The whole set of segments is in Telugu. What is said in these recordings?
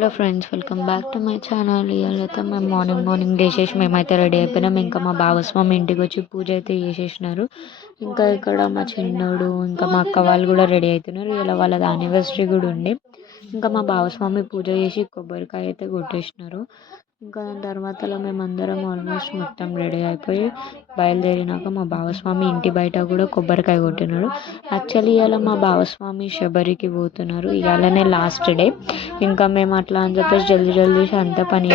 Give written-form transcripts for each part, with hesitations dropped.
Hello friends, welcome back to my channel. ఇవాళైతే మేము మార్నింగ్ లేచేసి మేమైతే రెడీ అయిపోయినాం. ఇంకా మా బావస్వామి ఇంటికి వచ్చి పూజ అయితే చేసేసినారు. ఇంకా ఇక్కడ మా చిన్నోడు ఇంకా మా అక్క వాళ్ళు కూడా రెడీ అవుతున్నారు. ఇలా వాళ్ళది యానివర్సరీ కూడా ఉండి ఇంకా మా బావస్వామి పూజ చేసి కొబ్బరికాయ అయితే కొట్టేసినారు. ఇంకా దాని తర్వాత మేమందరం ఆల్మోస్ట్ మొత్తం రెడీ అయిపోయి బయలుదేరినాక మా బావస్వామి ఇంటి బయట కూడా కొబ్బరికాయ కొట్టినాడు. యాక్చువల్లీ ఇవాళ మా బావస్వామి శబరికి పోతున్నారు. ఇవాళనే లాస్ట్ డే. ఇంకా మేము అట్లా అని చెప్పేసి జల్దీ అంత పని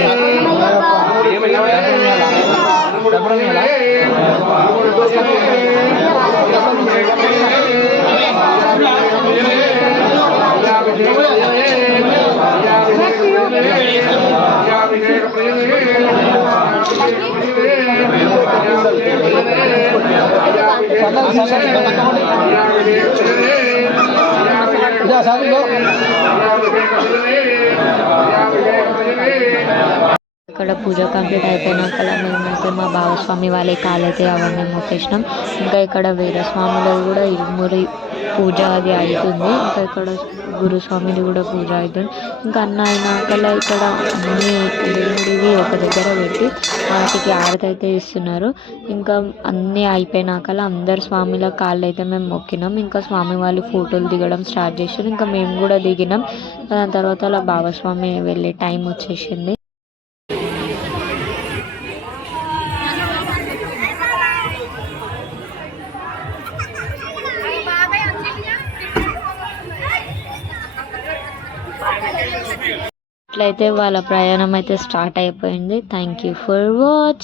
ఇక్కడ పూజ కంప్లీట్ అయిపోయినాక మేమైతే మా బావస్వామి వాళ్ళ కాలైతే అవన్నీ మొక్కేసినాం. ఇంకా ఇక్కడ వీరస్వాములు కూడా ఇరుమురి పూజ అది అవుతుంది. ఇంకా ఇక్కడ గురుస్వామిది కూడా పూజ అవుతుంది. ఇంకా అన్న అయినాకల్లా ఇక్కడ అన్ని దేవుడివి ఒక దగ్గర పెట్టి వాటికి ఆరతి అయితే ఇస్తున్నారు. ఇంకా అన్నీ అయిపోయినాకల్లా అందరు స్వామిల కాళ్ళు అయితే మేము మొక్కినాం. ఇంకా స్వామి వాళ్ళు ఫోటోలు దిగడం స్టార్ట్ చేశారు. ఇంకా మేము కూడా దిగినాం. దాని తర్వాత అలా బావస్వామి వెళ్ళే టైం వచ్చేసింది. ఇట్లయితే వాళ్ళ ప్రయాణం అయితే స్టార్ట్ అయిపోయింది. Thank you for watch.